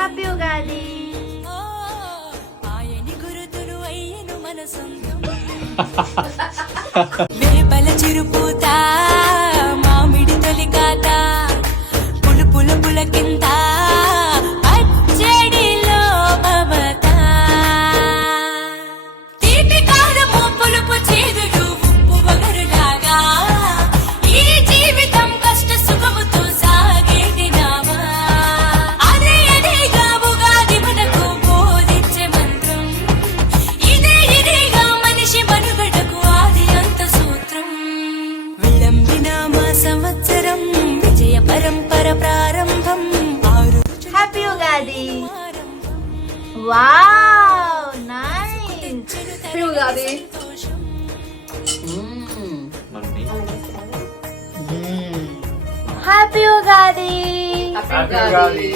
Happy Ugadi. వేపల చిరుపూత మామిడి తొలి కాత పులు పుల పులకింత పచ్చడిలో మమత తీపి కారము పులుపు చేదులు ఉప్పు వగరులాగా ఈ జీవితం కష్ట సుఖముతో సాగేటి నావా అదే అదేగా ఉగాది మనకు బోధించే మంత్రం ఇదే ఇదేగా మనిషి మనుగడకు ఆది అంత సూత్రం విళంబిన మా సంవత్సరం విజయ పరంపర ప్రారంభం happy Ugadi. Wow nice. Happy Ugadi. Happy Ugadi. Happy Ugadi.